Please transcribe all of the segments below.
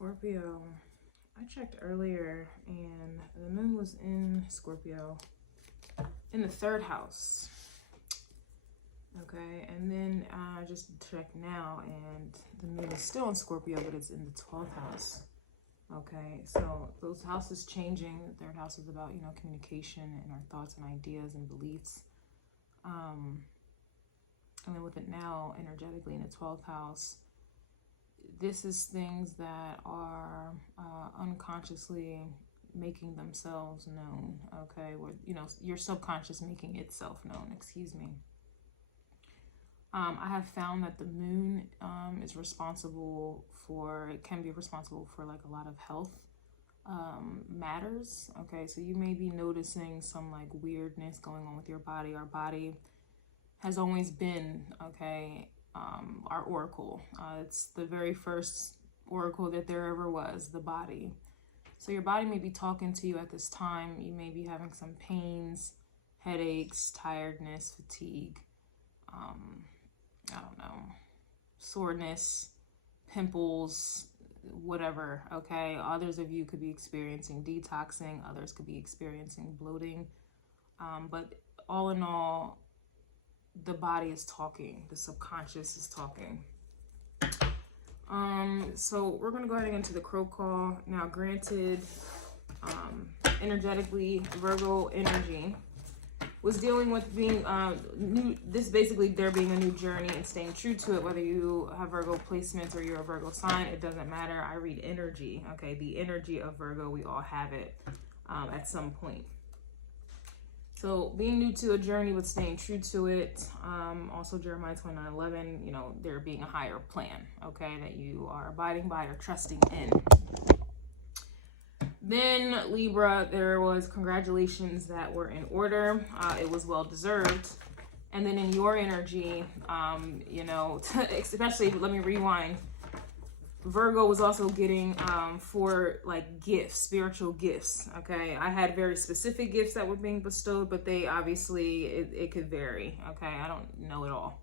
Scorpio, I checked earlier and the moon was in Scorpio in the 3rd house. Okay, and then I just checked now and the moon is still in Scorpio, but it's in the 12th house. Okay, so those houses changing. The 3rd house is about, you know, communication and our thoughts and ideas and beliefs. And then with it now energetically in the 12th house, this is things that are unconsciously making themselves known. Okay, where, you know, your subconscious making itself known, excuse me. I have found that the moon is responsible for, it can be responsible for like a lot of health matters. Okay, so you may be noticing some like weirdness going on with your body. Our body has always been, okay, our oracle. It's the very first oracle that there ever was, the body. So your body may be talking to you at this time. You may be having some pains, headaches, tiredness, fatigue, I don't know, soreness, pimples, whatever, okay? Others of you could be experiencing detoxing, others could be experiencing bloating, but all in all, the body is talking, the subconscious is talking. So we're gonna go ahead and get into the crow call. Now, granted, energetically, Virgo energy was dealing with being new. This basically there being a new journey and staying true to it. Whether you have Virgo placements or you're a Virgo sign, it doesn't matter. I read energy. Okay, the energy of Virgo, we all have it at some point. So being new to a journey but staying true to it. Also Jeremiah 29:11, you know, there being a higher plan, okay, that you are abiding by or trusting in. Then Libra, there was congratulations that were in order. It was well deserved. And then in your energy, you know, especially, let me rewind. Virgo was also getting for like gifts, spiritual gifts. Okay, I had very specific gifts that were being bestowed, but they obviously, it could vary. Okay, I don't know it all.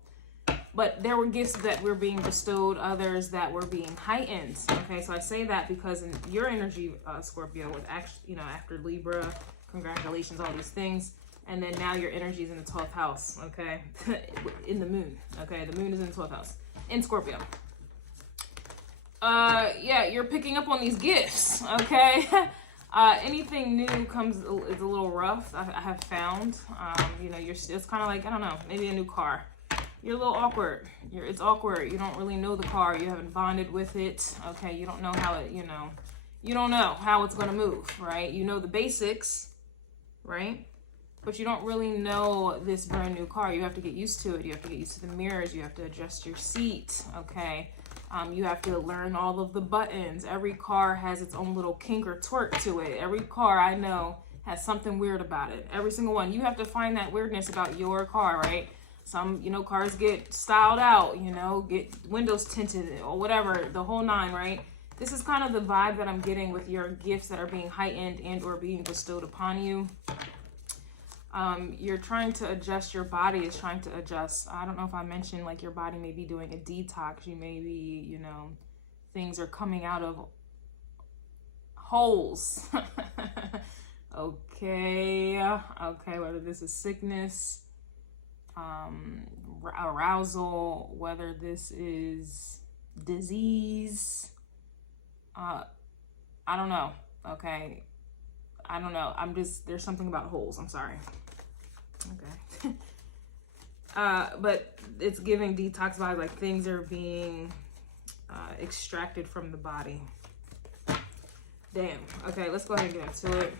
But there were gifts that were being bestowed, others that were being heightened. Okay, so I say that because in your energy, Scorpio, with actually, you know, after Libra, congratulations, all these things. And then now your energy is in the 12th house, okay? In the moon, okay? The moon is in the 12th house, in Scorpio. Yeah, you're picking up on these gifts, okay? Anything new comes, is a little rough, I have found. You know, it's kind of like, I don't know, maybe a new car. You're a little awkward. It's awkward. You don't really know the car. You haven't bonded with it. Okay, you don't know how it, you know, you don't know how it's going to move, right? You know the basics, right? But you don't really know this brand new car. You have to get used to it. You have to get used to the mirrors. You have to adjust your seat, okay? You have to learn all of the buttons. Every car has its own little kink or twerk to it. Every car I know has something weird about it. Every single one. You have to find that weirdness about your car, right? Some, you know, cars get styled out, you know, get windows tinted or whatever, the whole nine, right? This is kind of the vibe that I'm getting with your gifts that are being heightened and or being bestowed upon you. You're trying to adjust, your body is trying to adjust. I don't know if I mentioned, like, your body may be doing a detox. You may be, you know, things are coming out of holes. Okay, whether this is sickness, arousal, whether this is disease, I don't know, okay, I don't know, there's something about holes, I'm sorry, okay. But it's giving detox vibes, like things are being extracted from the body. Damn, okay, let's go ahead and get into it.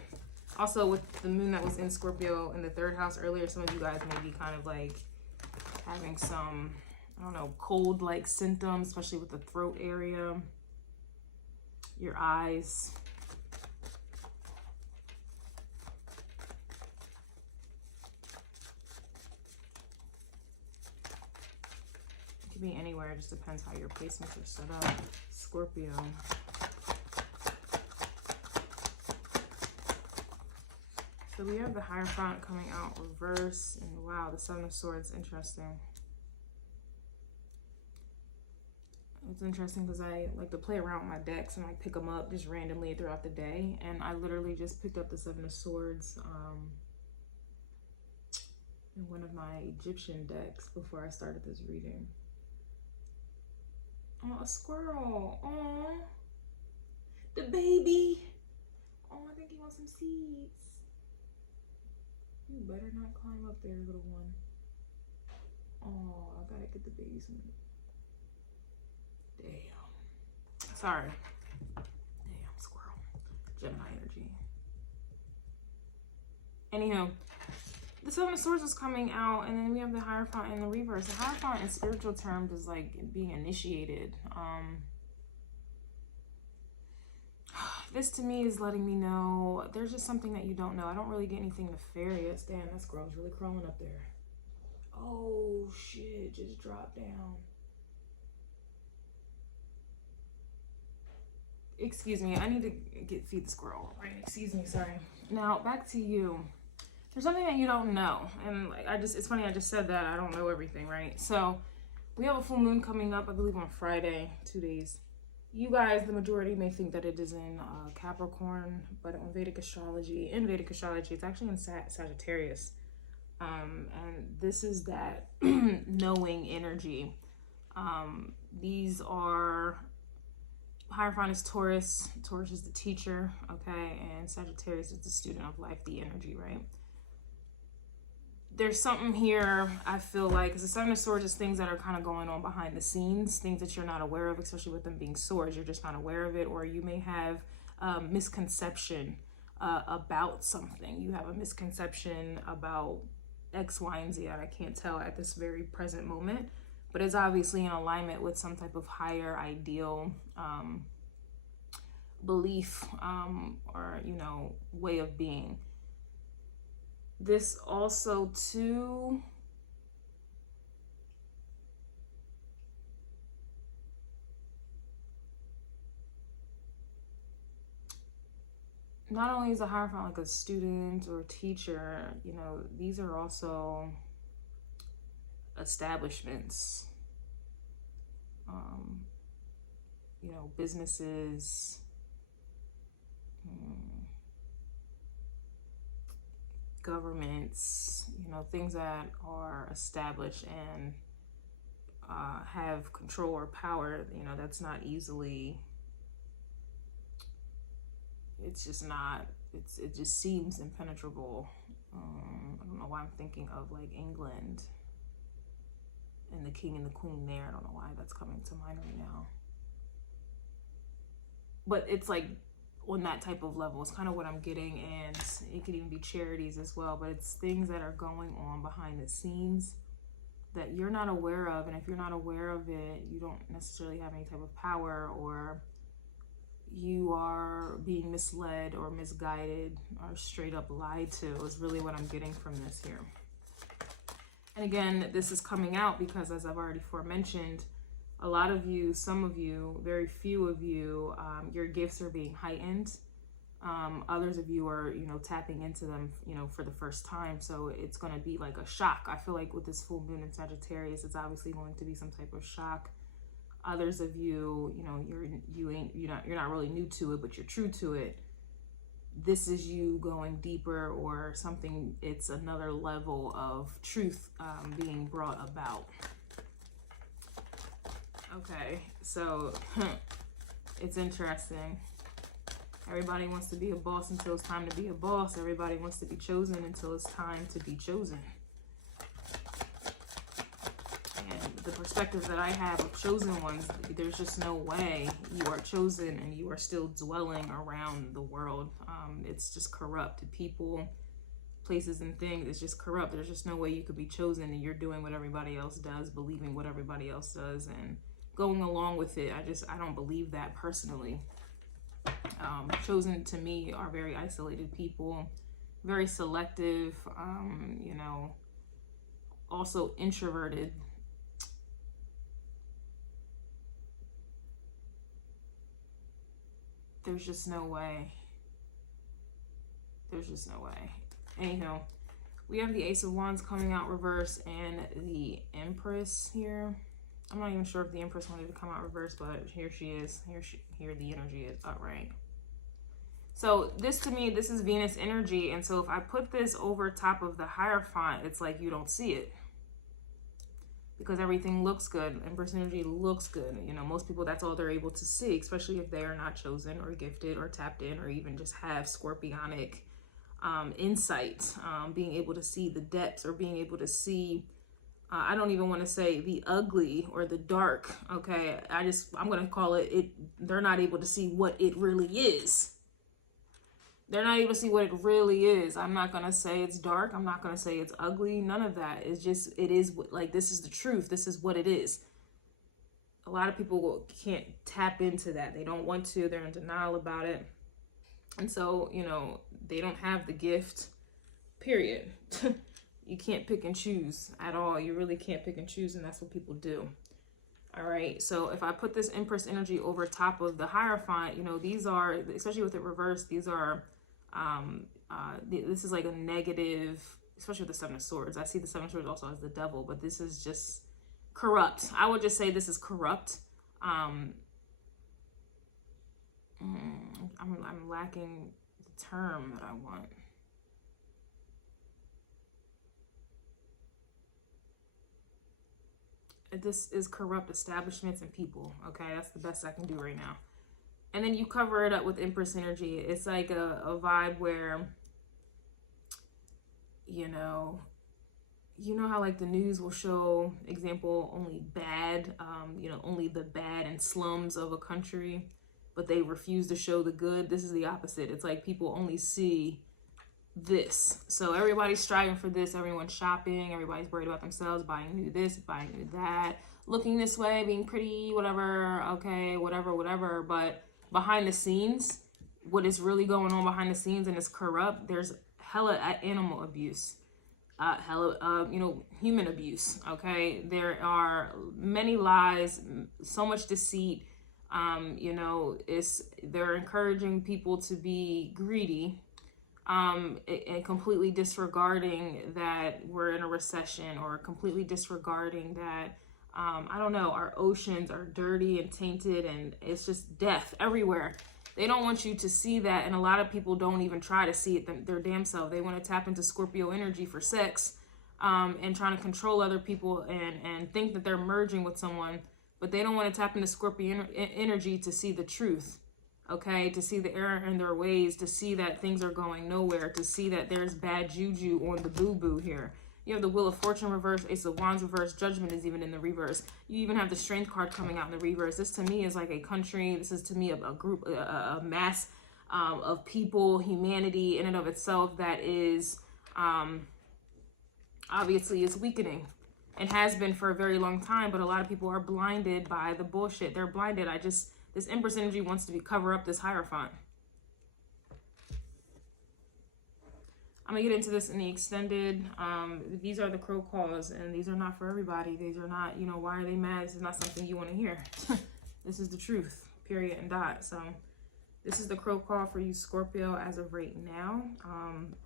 Also, with the moon that was in Scorpio in the 3rd house earlier, some of you guys may be kind of like having some, I don't know, cold-like symptoms, especially with the throat area, your eyes. It could be anywhere, it just depends how your placements are set up. Scorpio. So we have the Hierophant coming out reverse, and wow, the 7 of Swords, interesting. It's interesting because I like to play around with my decks and like pick them up just randomly throughout the day. And I literally just picked up the Seven of Swords in one of my Egyptian decks before I started this reading. Oh, a squirrel. Oh, the baby. Oh, I think he wants some seeds. You better not climb up there, little one. Oh, I gotta get the baby some. Damn. Sorry. Damn, squirrel. Gemini energy. Anywho, the Seven of Swords is coming out, and then we have the Hierophant in the reverse. The Hierophant in spiritual terms is like being initiated. This to me is letting me know there's just something that you don't know. I don't really get anything nefarious. Damn, that squirrel's really crawling up there. Oh shit, just dropped down. Excuse me, I need to feed the squirrel. Right, excuse me, sorry. Now back to you. There's something that you don't know, and like it's funny I just said that. I don't know everything, right? So we have a full moon coming up, I believe on Friday, 2 days. You guys, the majority may think that it is in Capricorn, but in Vedic astrology, it's actually in Sagittarius. And this is that knowing energy. These are, Hierophant is Taurus. Taurus is the teacher, okay? And Sagittarius is the student of life, the energy, right? There's something here, I feel like, because the Seven of Swords is things that are kind of going on behind the scenes, things that you're not aware of, especially with them being swords. You're just not aware of it, or you may have misconception about something. You have a misconception about X, Y, and Z that I can't tell at this very present moment, but it's obviously in alignment with some type of higher ideal belief or, you know, way of being. This also too, not only is a Hierophant like a student or teacher, you know, these are also establishments, you know, businesses, governments, you know, things that are established and have control or power. You know, that's not easily, it's just not, it just seems impenetrable. I don't know why I'm thinking of like England and the king and the queen there. I don't know why that's coming to mind right now, but it's like on that type of level. It's kind of what I'm getting, and it could even be charities as well, but it's things that are going on behind the scenes that you're not aware of. And if you're not aware of it, you don't necessarily have any type of power, or you are being misled or misguided or straight up lied to, is really what I'm getting from this here. And again, this is coming out because, as I've already aforementioned, a lot of you, some of you, very few of you, your gifts are being heightened. Others of you are, you know, tapping into them, you know, for the first time. So it's going to be like a shock. I feel like with this full moon in Sagittarius, it's obviously going to be some type of shock. Others of you, you know, you're not really new to it, but you're true to it. This is you going deeper or something. It's another level of truth being brought about. Okay, so it's interesting. Everybody wants to be a boss until it's time to be a boss. Everybody wants to be chosen until it's time to be chosen. And the perspective that I have of chosen ones, there's just no way you are chosen and you are still dwelling around the world. It's just corrupt. People, places, and things, it's just corrupt. There's just no way you could be chosen and you're doing what everybody else does, believing what everybody else does, and going along with it. I don't believe that personally. Chosen to me are very isolated people, very selective, you know, also introverted. There's just no way. There's just no way. Anyhow, we have the Ace of Wands coming out reverse and the Empress here. I'm not even sure if the Empress wanted to come out reverse, but here she is. Here the energy is upright. So this, to me, this is Venus energy. And so if I put this over top of the Hierophant, it's like you don't see it. Because everything looks good. Empress energy looks good. You know, most people, that's all they're able to see, especially if they are not chosen or gifted or tapped in or even just have scorpionic insight, being able to see the depths or being able to see, I don't even want to say the ugly or the dark. Okay. I'm going to call it, they're not able to see what it really is. They're not able to see what it really is. I'm not going to say it's dark. I'm not going to say it's ugly. None of that. It's just, it is like, this is the truth. This is what it is. A lot of people can't tap into that. They don't want to. They're in denial about it. And so, you know, they don't have the gift, period. You can't pick and choose at all. You really can't pick and choose. And that's what people do. All right. So if I put this Empress energy over top of the Hierophant, you know, these are, especially with it reversed, these are, this is like a negative, especially with the Seven of Swords. I see the Seven of Swords also as the devil, but this is just corrupt. I would just say this is corrupt. I'm lacking the term that I want. This is corrupt establishments and people. Okay, that's the best I can do right now. And then you cover it up with Empress energy. It's like a vibe where, you know how like the news will show, example, only bad, you know, only the bad and slums of a country, but they refuse to show the good. This is the opposite. It's like people only see this. So everybody's striving for this. Everyone's shopping. Everybody's worried about themselves, buying new this, buying new that, looking this way, being pretty, whatever. Okay, whatever. But behind the scenes, what is really going on behind the scenes, and it's corrupt. There's hella animal abuse, you know, human abuse. Okay, there are many lies, so much deceit. You know, they're encouraging people to be greedy, and completely disregarding that we're in a recession, or completely disregarding that, I don't know, our oceans are dirty and tainted, and it's just death everywhere. They don't want you to see that, and a lot of people don't even try to see it their damn self. They want to tap into Scorpio energy for sex, and trying to control other people and think that they're merging with someone, but they don't want to tap into Scorpio energy to see the truth. Okay, to see the error in their ways, to see that things are going nowhere, to see that there's bad juju on the boo-boo here. You have the Wheel of Fortune reverse, Ace of Wands reverse, Judgment is even in the reverse. You even have the Strength card coming out in the reverse. This to me is like a country. This is to me a group, a mass of people, humanity in and of itself that is obviously is weakening and has been for a very long time. But a lot of people are blinded by the bullshit. They're blinded. This Empress energy wants to cover up this Hierophant. I'm gonna get into this in the extended. These are the crow calls, and these are not for everybody. These are not, you know, why are they mad? This is not something you want to hear. This is the truth, period and dot. So this is the crow call for you, Scorpio, as of right now.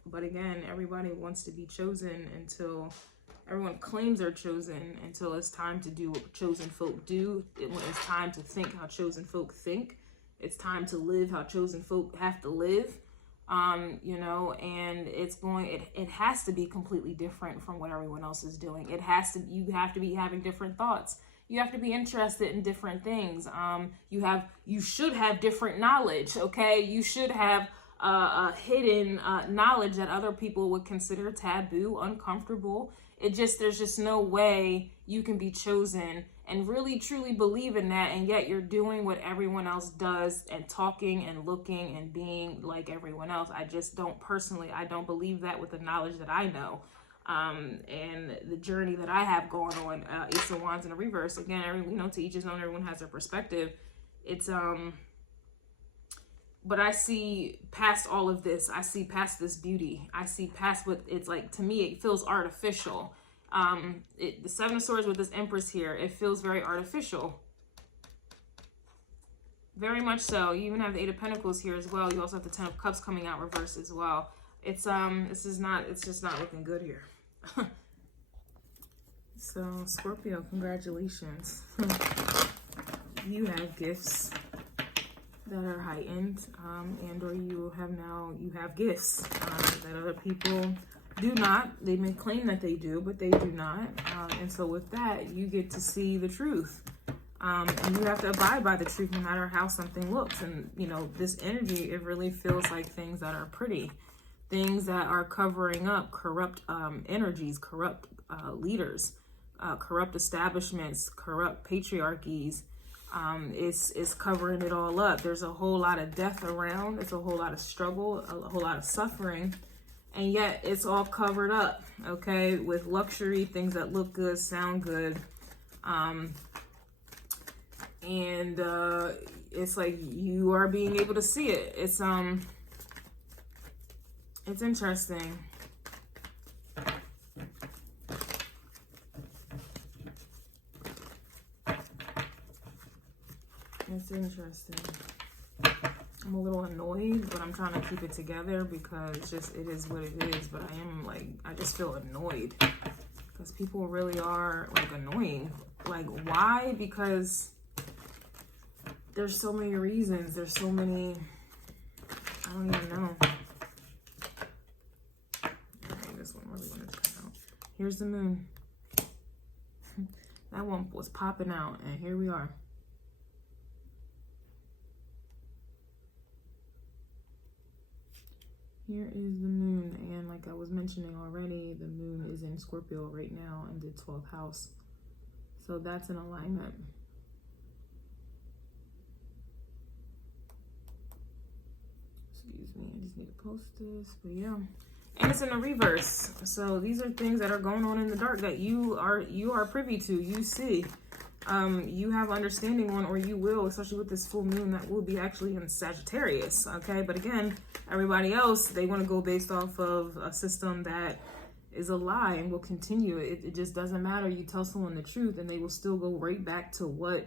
But again, everybody wants to be chosen until everyone claims they're chosen, until it's time to do what chosen folk do. It's time to think how chosen folk think. It's time to live how chosen folk have to live. You know, and it has to be completely different from what everyone else is doing. You have to be having different thoughts. You have to be interested in different things. You should have different knowledge. Okay. You should have a hidden knowledge that other people would consider taboo, uncomfortable. There's just no way you can be chosen and really truly believe in that, and yet you're doing what everyone else does and talking and looking and being like everyone else. I just don't I don't believe that with the knowledge that I know, and the journey that I have going on. Ace of Wands in the reverse. Again, to each his own. Everyone has their perspective. It's but I see past all of this. I see past this beauty. I see past what it's like. To me, it feels artificial. The Seven of Swords with this Empress here, it feels very artificial. Very much so. You even have the Eight of Pentacles here as well. You also have the Ten of Cups coming out reversed as well. It's just not looking good here. So, Scorpio, congratulations. You have gifts that are heightened, and or you have gifts that other people do not. They may claim that they do, but they do not. And so with that, you get to see the truth. And you have to abide by the truth no matter how something looks. And, you know, this energy, it really feels like things that are pretty. Things that are covering up corrupt energies, corrupt leaders, corrupt establishments, corrupt patriarchies. It's covering it all up. There's a whole lot of death around. It's a whole lot of struggle, a whole lot of suffering. And yet it's all covered up, okay, with luxury, things that look good, sound good. And it's like you are being able to see it. It's interesting. It's interesting. I'm a little annoyed, but I'm trying to keep it together because it is what it is. But I just feel annoyed because people really are like annoying. Like, why? Because there's so many reasons. There's so many, I don't even know. Okay, this one really wanted to come out. Here's the moon. That one was popping out, and here we are. Here is the moon, and like I was mentioning already, the moon is in Scorpio right now in the 12th house. So that's an alignment. Excuse me, I just need to post this, but yeah. And it's in the reverse. So these are things that are going on in the dark that you are privy to, you see. You have understanding on, or you will, especially with this full moon that will be actually in Sagittarius, okay? But again, everybody else, they want to go based off of a system that is a lie and will continue. It just doesn't matter. You tell someone the truth and they will still go right back to what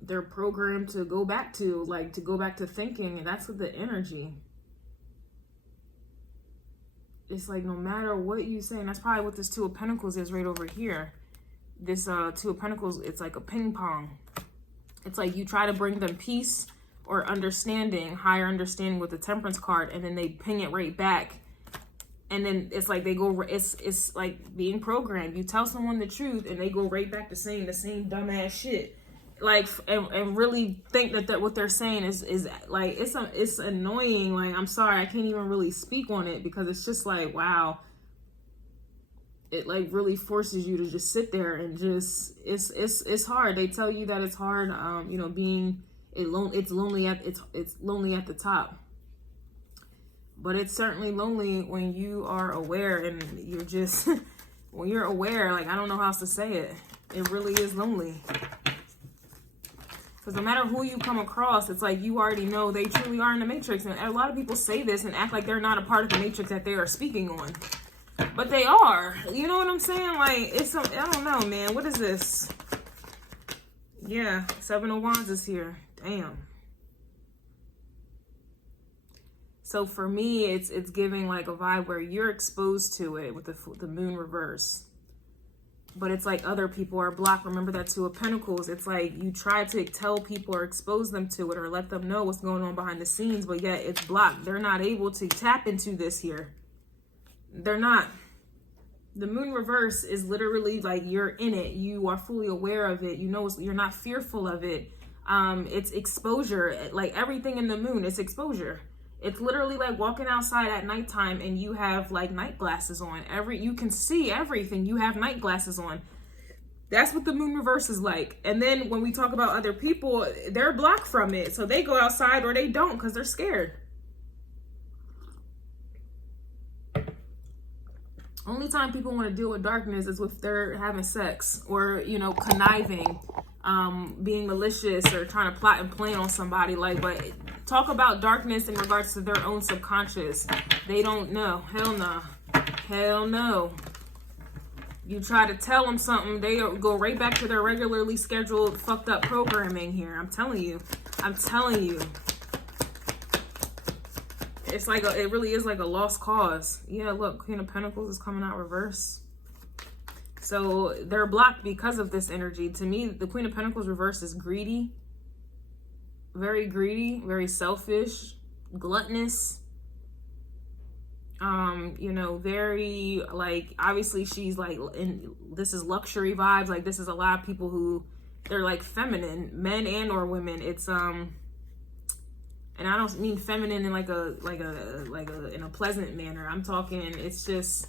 they're programmed to go back to, like to go back to thinking. And that's what the energy. It's like no matter what you say, and that's probably what this Two of Pentacles is right over here. This Two of Pentacles, it's like a ping pong. It's like you try to bring them peace or understanding, higher understanding with the Temperance card, and then they ping it right back. And then it's like they go, it's like being programmed. You tell someone the truth and they go right back to saying the same dumbass shit. Like, and really think that what they're saying is like, it's annoying. Like, I'm sorry, I can't even really speak on it because it's just like, wow. It like really forces you to just sit there and just, it's hard. They tell you that it's hard, you know, it's lonely it's lonely at the top. But it's certainly lonely when you are aware and you're just, when you're aware, like, I don't know how else to say it. It really is lonely. Because no matter who you come across, it's like you already know they truly are in the matrix. And a lot of people say this and act like they're not a part of the matrix that they are speaking on. But they are. You know what I'm saying? Like, it's some, I don't know, man. What is this? Yeah, Seven of Wands is here. Damn. So for me, it's giving like a vibe where you're exposed to it with the moon reverse. But it's like other people are blocked. Remember that Two of Pentacles. It's like you try to tell people or expose them to it or let them know what's going on behind the scenes, but yet it's blocked. They're not able to tap into this here. They're not. The moon reverse is literally like you're in it. You are fully aware of it. You know, you're not fearful of it. It's exposure. Like everything in the moon, it's exposure. It's literally like walking outside at nighttime and you have like night glasses on. You can see everything. You have night glasses on. That's what the moon reverse is like. And then when we talk about other people, they're blocked from it. So they go outside or they don't because they're scared. Only time people want to deal with darkness is if they're having sex or, you know, conniving, being malicious or trying to plot and plan on somebody. Like, but talk about darkness in regards to their own subconscious. They don't know. Hell no. Hell no. You try to tell them something, they go right back to their regularly scheduled fucked up programming here. I'm telling you. I'm telling you. It's like it really is like a lost cause. Yeah, look, Queen of Pentacles is coming out reverse. So they're blocked because of this energy. To me, the Queen of Pentacles reverse is greedy, very selfish, gluttonous. You know, very, like, obviously she's like, this is luxury vibes. Like, this is a lot of people who, they're like feminine, men and or women. It's and I don't mean feminine in like a in a pleasant manner. I'm talking, it's just,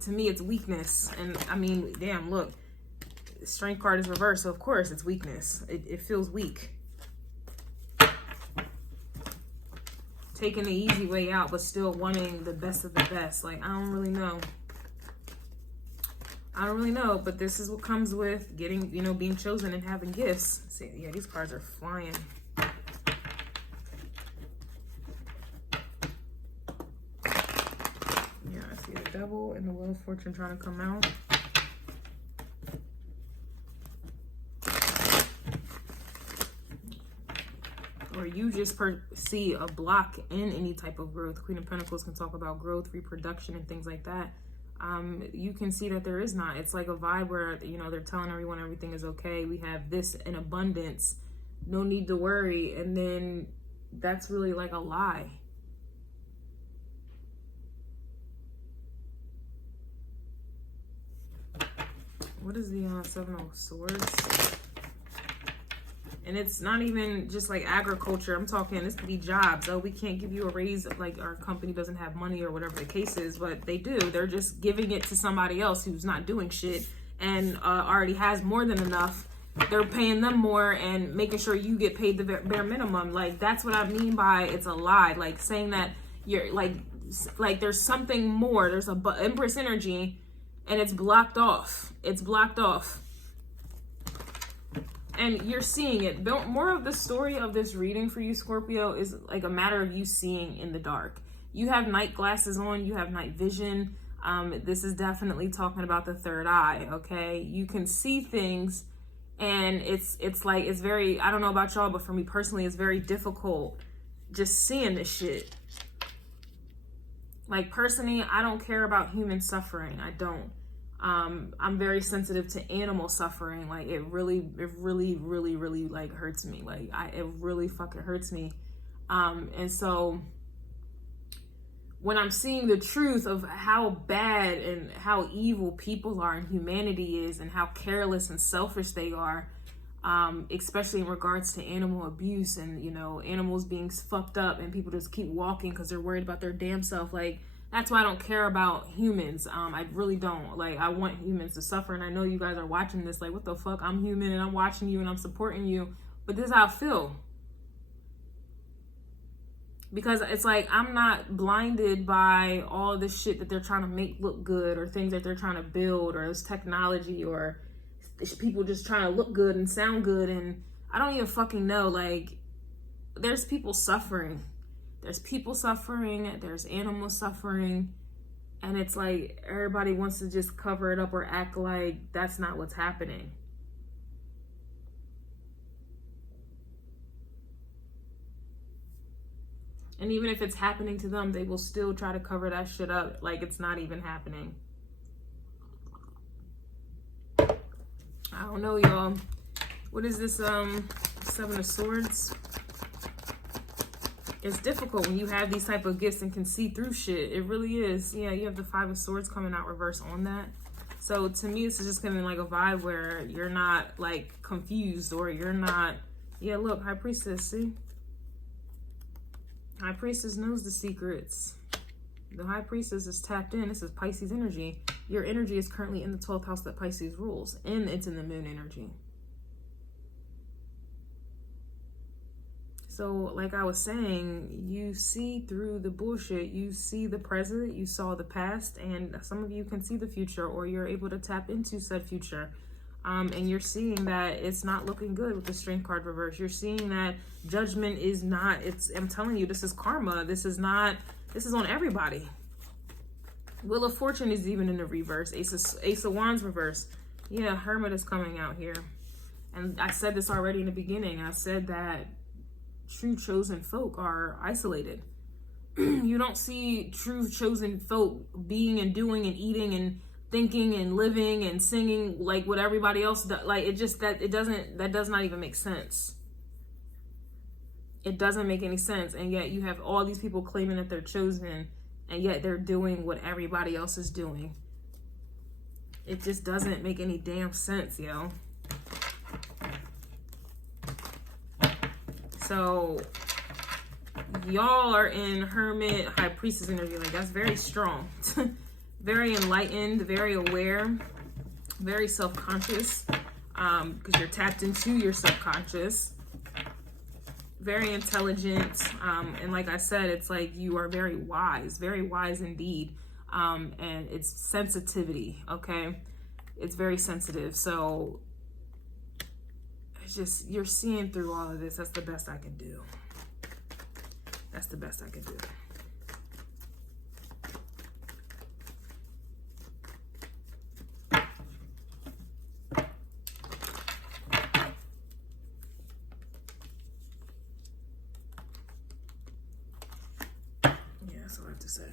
to me, it's weakness. And I mean, damn, look, Strength card is reversed, so of course it's weakness. It feels weak. Taking the easy way out, but still wanting the best of the best. Like, I don't really know. But this is what comes with getting, you know, being chosen and having gifts. See, yeah, these cards are flying. Yeah, I see the Devil and the Wheel of Fortune trying to come out. Or you just see a block in any type of growth. Queen of Pentacles can talk about growth, reproduction, and things like that. You can see that there is not. It's like a vibe where, you know, they're telling everyone everything is okay. We have this in abundance. No need to worry. And then that's really like a lie. What is the Seven of Swords? And it's not even just like agriculture. I'm talking, this could be jobs. Oh, we can't give you a raise, like our company doesn't have money or whatever the case is, but they do. They're just giving it to somebody else who's not doing shit and already has more than enough. They're paying them more and making sure you get paid the bare minimum. Like, that's what I mean by it's a lie. Like, saying that you're like there's something more. There's a Empress energy and it's blocked off. It's blocked off. And you're seeing it. More of the story of this reading for you, Scorpio, is like a matter of you seeing in the dark. You have night glasses on. You have night vision. This is definitely talking about the third eye, okay? You can see things, and it's like, it's very, I don't know about y'all, but for me personally, it's very difficult just seeing this shit. Like, personally, I don't care about human suffering. I don't. I'm very sensitive to animal suffering. Like, it really like hurts me. Like, it really fucking hurts me. And so when I'm seeing the truth of how bad and how evil people are and humanity is and how careless and selfish they are, especially in regards to animal abuse and, you know, animals being fucked up and people just keep walking because they're worried about their damn self. Like, that's why I don't care about humans. I really don't. Like, I want humans to suffer. And I know you guys are watching this like, what the fuck? I'm human and I'm watching you and I'm supporting you. But this is how I feel. Because it's like, I'm not blinded by all this shit that they're trying to make look good, or things that they're trying to build, or this technology, or people just trying to look good and sound good. And I don't even fucking know. Like, there's people suffering. There's people suffering, there's animals suffering, and it's like everybody wants to just cover it up or act like that's not what's happening. And even if it's happening to them, they will still try to cover that shit up like it's not even happening. I don't know, y'all. What is this, Seven of Swords? It's difficult when you have these type of gifts and can see through shit. It really is. Yeah, you have the Five of Swords coming out reverse on that. So to me, this is just giving like a vibe where you're not like confused, or you're not. Yeah, look, High Priestess, see? High Priestess knows the secrets. The High Priestess is tapped in. This is Pisces energy. Your energy is currently in the 12th house that Pisces rules, and it's in the moon energy. So like I was saying, you see through the bullshit. You see the present, you saw the past, and some of you can see the future, or you're able to tap into said future. And you're seeing that it's not looking good with the Strength card reverse. You're seeing that judgment is not, I'm telling you, this is karma. This is on everybody. Wheel of Fortune is even in the reverse. Ace of Wands reverse. Yeah, Hermit is coming out here. And I said this already in the beginning. I said that true chosen folk are isolated. You don't see true chosen folk being and doing and eating and thinking and living and singing like what everybody else does. Like, it just, that does not even make sense. It doesn't make any sense. And yet you have all these people claiming that they're chosen, and yet they're doing what everybody else is doing. It just doesn't make any damn sense, yo. So y'all are in Hermit, High Priestess energy. Like, that's very strong. Very enlightened, very aware, very self-conscious, because you're tapped into your subconscious. Very intelligent, and like I said, it's like you are very wise indeed. And it's sensitivity, okay? It's very sensitive. So it's just, you're seeing through all of this. That's the best I can do. That's the best I can do. Yeah, that's all I have to say.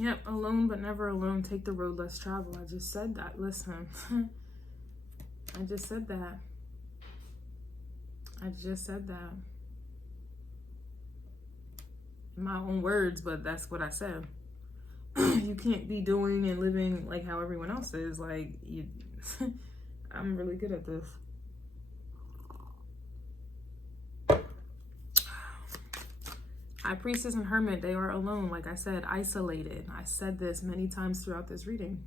Yep, alone but never alone. Take the road less traveled. I just said that. Listen. I just said that. I just said that. In my own words, but that's what I said. You can't be doing and living like how everyone else is. Like, you I'm really good at this. High Priestess and Hermit, they are alone, like I said, isolated. I said this many times throughout this reading.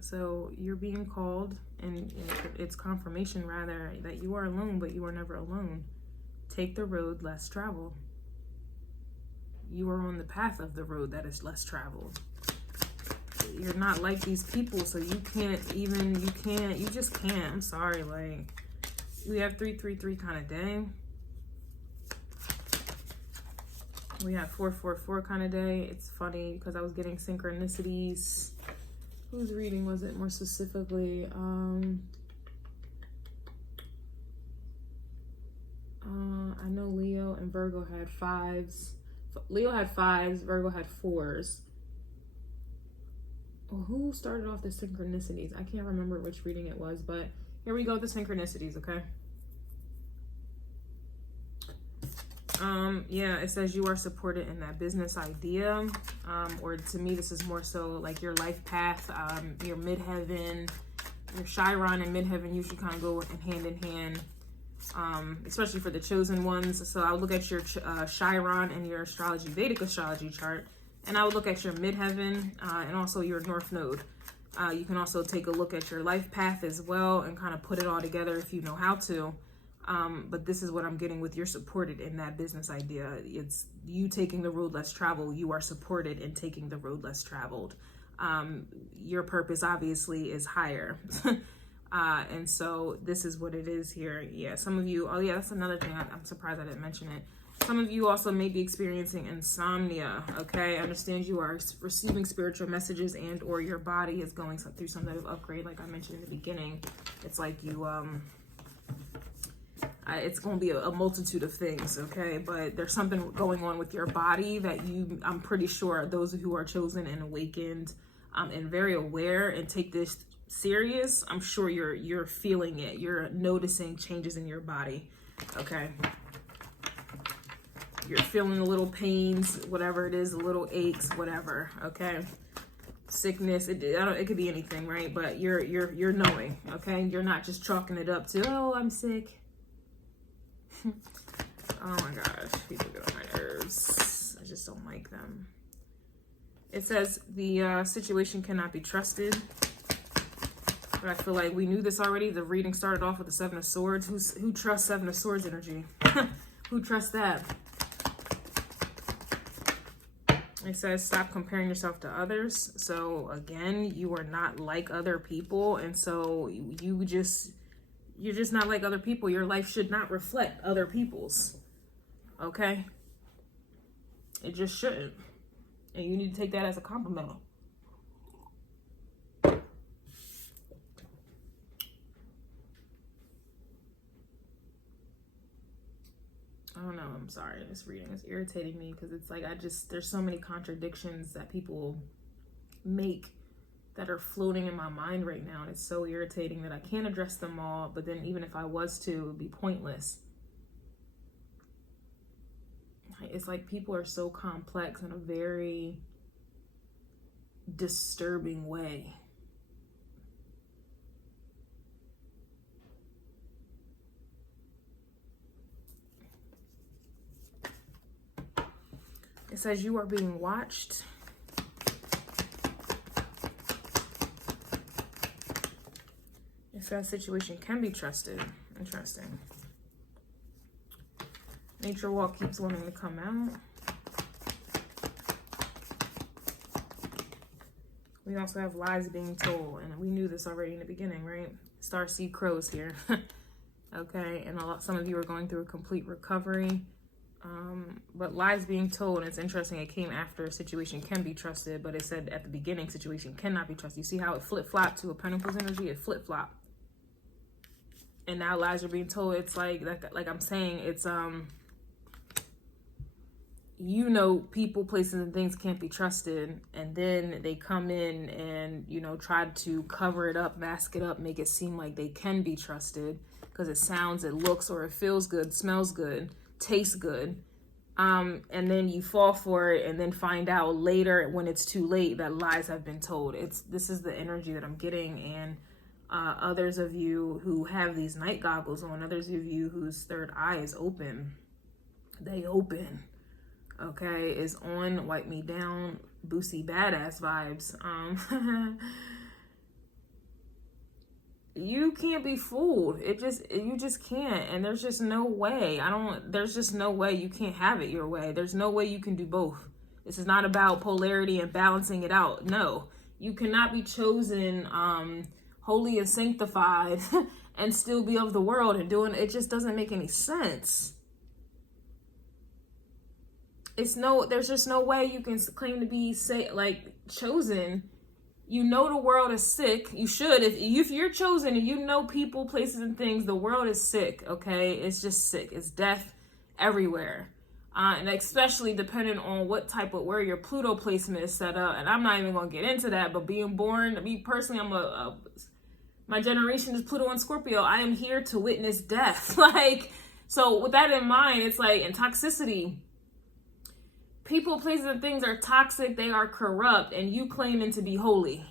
So you're being called, and it's confirmation rather, that you are alone, but you are never alone. Take the road less traveled. You are on the path of the road that is less traveled. You're not like these people, so you just can't. I'm sorry, like, we have 333 kind of day. We have 444 kind of day. It's funny because I was getting synchronicities. Whose reading was it more specifically? I know Leo and Virgo had 5s. Leo had 5s, Virgo had 4s. Well, who started off the synchronicities? I can't remember which reading it was, but here we go with the synchronicities, okay? Yeah, it says you are supported in that business idea, or to me this is more so like your life path, your midheaven, your Chiron and midheaven usually kind of go hand in hand, especially for the chosen ones. So I would look at your Chiron and your astrology, Vedic astrology chart, and I would look at your midheaven and also your north node. You can also take a look at your life path as well and kind of put it all together if you know how to. But this is what I'm getting with you're supported in that business idea. It's you taking the road less traveled. You are supported in taking the road less traveled. Your purpose obviously is higher. And so this is what it is here. Yeah, some of you, oh yeah, that's another thing. I'm surprised I didn't mention it. Some of you also may be experiencing insomnia, okay? I understand you are receiving spiritual messages and or your body is going through some type of upgrade, like I mentioned in the beginning. It's like you, it's going to be a multitude of things, okay? But there's something going on with your body that I'm pretty sure those who are chosen and awakened and very aware and take this serious, I'm sure you're feeling it. You're noticing changes in your body, okay? You're feeling the little pains, whatever it is, the little aches, whatever, okay? Sickness, it could be anything, right? But you're knowing, okay? You're not just chalking it up to, oh, I'm sick. Oh my gosh, people get on my nerves. I just don't like them. It says the situation cannot be trusted. But I feel like we knew this already. The reading started off with the Seven of Swords. Who trusts Seven of Swords energy? Who trusts that? It says stop comparing yourself to others. So again, you are not like other people, and so you're just not like other people. Your life should not reflect other people's. Okay? It just shouldn't. And you need to take that as a compliment. I don't know, I'm sorry, this reading is irritating me because it's like there's so many contradictions that people make that are floating in my mind right now, and it's so irritating that I can't address them all, but then even if I was to, it would be pointless. It's like people are so complex in a very disturbing way. It says you are being watched. If that situation can be trusted. Interesting. Nature walk keeps wanting to come out. We also have lies being told, and we knew this already in the beginning, right? Starseed crows here. Okay, and some of you are going through a complete recovery. But lies being told, and it's interesting, it came after a situation can be trusted, but it said at the beginning situation cannot be trusted. You see how it flip-flopped to a Pentacles energy? It flip-flopped. And now lies are being told. It's like I'm saying, it's you know, people, places, and things can't be trusted, and then they come in and, you know, try to cover it up, mask it up, make it seem like they can be trusted because it sounds, it looks, or it feels good, smells good, tastes good. And then you fall for it and then find out later when it's too late that lies have been told. This is the energy that I'm getting. And others of you who have these night goggles on, others of you whose third eye is open, they open, okay, is on, wipe me down, Boosie badass vibes. You can't be fooled. You just can't. And there's just no way. There's just no way you can't have it your way. There's no way you can do both. This is not about polarity and balancing it out. No, you cannot be chosen holy and sanctified and still be of the world and doing it. Just doesn't make any sense. There's just no way you can claim to be chosen. You know the world is sick. You should. If you're chosen and you know people, places, and things, the world is sick, okay? It's just sick. It's death everywhere. And especially depending on where your Pluto placement is set up. And I'm not even going to get into that, but being born, me personally, my generation is Pluto and Scorpio. I am here to witness death. So with that in mind, it's like, and toxicity. People, places, and things are toxic. They are corrupt. And you claiming to be holy.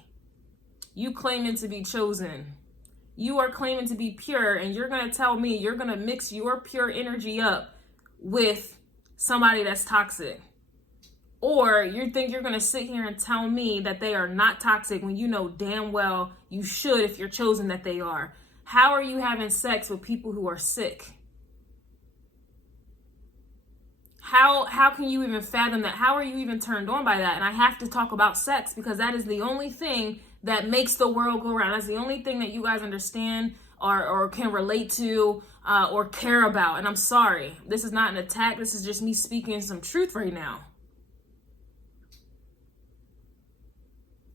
You claiming to be chosen. You are claiming to be pure. And you're going to tell me you're going to mix your pure energy up with somebody that's toxic. Or you think you're going to sit here and tell me that they are not toxic when you know damn well you should, if you're chosen, that they are. How are you having sex with people who are sick? How can you even fathom that? How are you even turned on by that? And I have to talk about sex because that is the only thing that makes the world go around. That's the only thing that you guys understand or can relate to or care about. And I'm sorry. This is not an attack. This is just me speaking some truth right now.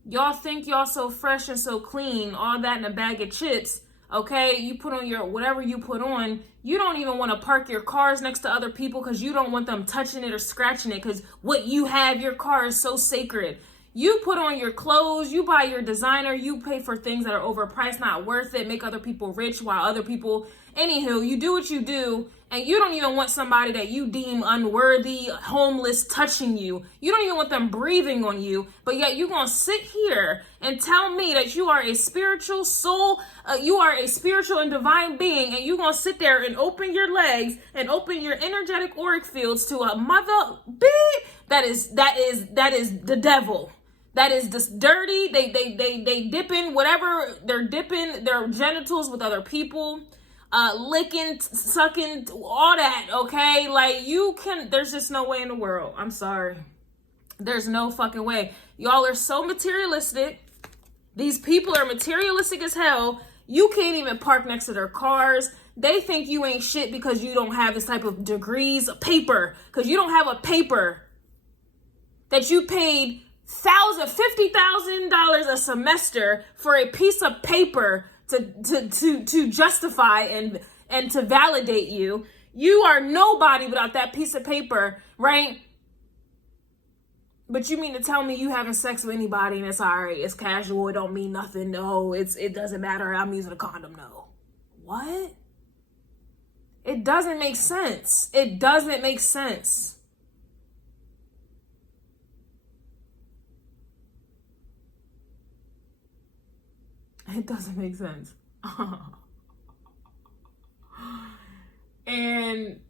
Y'all think y'all so fresh and so clean, all that in a bag of chips. Okay, you put on your whatever you put on. You don't even want to park your cars next to other people because you don't want them touching it or scratching it because what you have, your car, is so sacred. You put on your clothes, you buy your designer, you pay for things that are overpriced, not worth it, make other people rich while other people, anywho, you do what you do, and you don't even want somebody that you deem unworthy, homeless, touching you. You don't even want them breathing on you, but yet you're going to sit here and tell me that you are a spiritual soul, you are a spiritual and divine being, and you're going to sit there and open your legs and open your energetic auric fields to a mother, that is the devil. that is just dirty. They dipping whatever, they're dipping their genitals with other people, licking, sucking, all that, okay? Like, there's just no way in the world. I'm sorry. There's no fucking way. Y'all are so materialistic. These people are materialistic as hell. You can't even park next to their cars. They think you ain't shit because you don't have this type of degrees, paper, because you don't have a paper that you paid $50,000 a semester for a piece of paper to justify and to validate you. You are nobody without that piece of paper, right? But you mean to tell me you having sex with anybody and it's all right, it's casual, it don't mean nothing, no, it doesn't matter, I'm using a condom, no. What? It doesn't make sense. It doesn't make sense. It doesn't make sense. And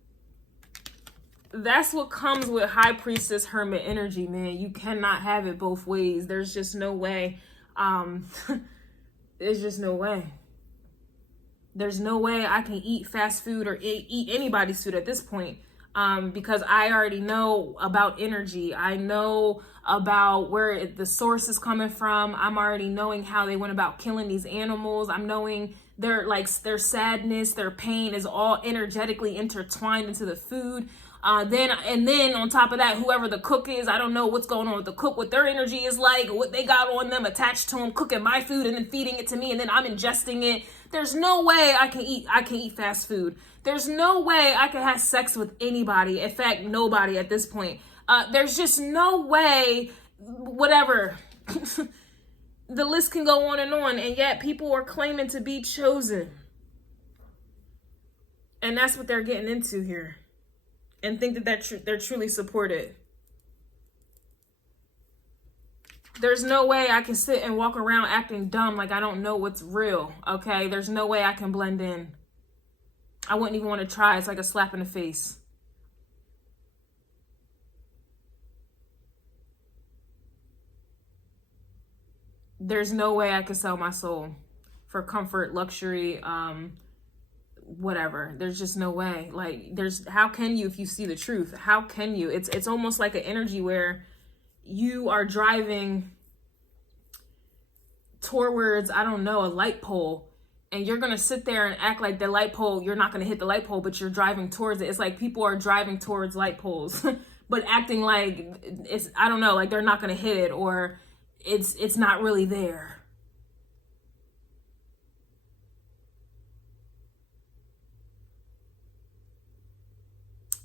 that's what comes with High Priestess Hermit energy, man. You cannot have it both ways. There's just no way. There's just no way. There's no way I can eat fast food or eat anybody's food at this point, because I already know about energy. I know about where the source is coming from. I'm already knowing how they went about killing these animals. I'm knowing their sadness, their pain is all energetically intertwined into the food. Then on top of that, whoever the cook is, I don't know what's going on with the cook, what their energy is like, what they got on them attached to them, cooking my food and then feeding it to me, and then I'm ingesting it. There's no way I can eat fast food. There's no way I can have sex with anybody. In fact, nobody at this point. There's just no way, whatever. The list can go on, and yet people are claiming to be chosen. And that's what they're getting into here. And think that they're truly supported. There's no way I can sit and walk around acting dumb like I don't know what's real, okay? There's no way I can blend in. I wouldn't even want to try. It's like a slap in the face. There's no way I could sell my soul for comfort, luxury, whatever. There's just no way. Like, how can you, if you see the truth? How can you? It's almost like an energy where you are driving towards, I don't know, a light pole, and you're gonna sit there and act like the light pole, you're not gonna hit the light pole, but you're driving towards it. It's like people are driving towards light poles but acting like it's, I don't know, like they're not gonna hit it, or it's not really there.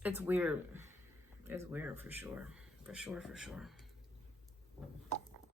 It's weird. It's weird for sure. For sure.